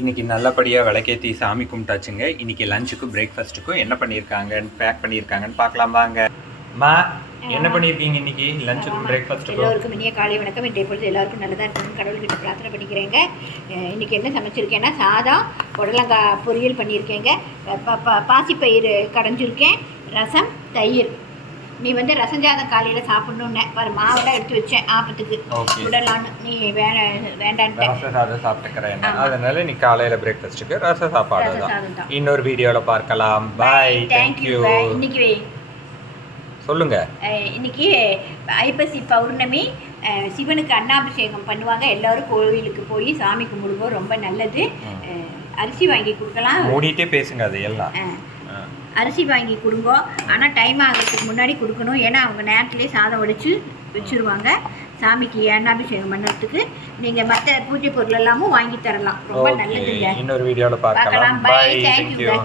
இன்றைக்கி நல்லபடியாக விளக்கேற்றி சாமி கும்பிட்டாச்சுங்க. இன்றைக்கி லஞ்சுக்கும் பிரேக்ஃபாஸ்ட்டுக்கும் என்ன பண்ணியிருக்காங்கன்னு பேக் பண்ணியிருக்காங்கன்னு பார்க்கலாம் வாங்க. என்ன பண்ணியிருக்கீங்க இன்னைக்கு லஞ்சுக்கும் பிரேக்ஃபாஸ்ட்டுக்கும்? எல்லோருக்கும் இனிய காலை வணக்கம். இன்றைய பொழுது எல்லாருக்கும் நல்லதாக இருக்கணும்னு கடவுள்கிட்ட பிரார்த்தனை பண்ணிக்கிறேங்க. இன்றைக்கி என்ன சமைச்சிருக்கேன்னா, சாதம், புடலங்காய் பொரியல் பண்ணியிருக்கேங்க, பாசிப்பயிறு கடைஞ்சிருக்கேன், ரசம், தயிர். நீ ரசம் சாதம் காலையில் சாப்பிட்ணுன்னு ஒரு மாவெல்லாம் எடுத்து வச்சேன் ஆப்பத்துக்கு விடலான்னு. நீ வேண்டான்ட்டு ரச சாதம் சாப்பிட்டுக்கிறேன். அதனால நீ காலையில் பிரேக்ஃபாஸ்ட்டுக்கு ரச சாப்பாடு தான். இன்னொரு வீடியோவில் பார்க்கலாம். பாய். தேங்க்யூ. இன்னைக்கு சொல்லுங்க. இன்னைக்கு ஐப்பசி பௌர்ணமி, சிவனுக்கு அன்னாபிஷேகம் பண்ணுவாங்க. எல்லாரும் கோவிலுக்கு போய் சாமி கும்பிடுவோம், ரொம்ப நல்லது. அரிசி வாங்கி கொடுக்கலாம். மூடிட்டே பேசுங்க. அது எல்லாம் அரிசி வாங்கி கொடுங்க, ஆனால் டைம் ஆகிறதுக்கு முன்னாடி கொடுக்கணும். ஏன்னா அவங்க நேரத்துலேயே சாதம் வடித்து வச்சுருவாங்க. சாமிக்கு அன்னாபிஷேகம் பண்ணுறதுக்கு நீங்கள் மற்ற பூஜை பொருள் எல்லாமும் வாங்கி தரலாம். ரொம்ப நல்லதுங்க. இன்னொரு வீடியோவில் பார்க்கலாம். பாய். தேங்க்யூ.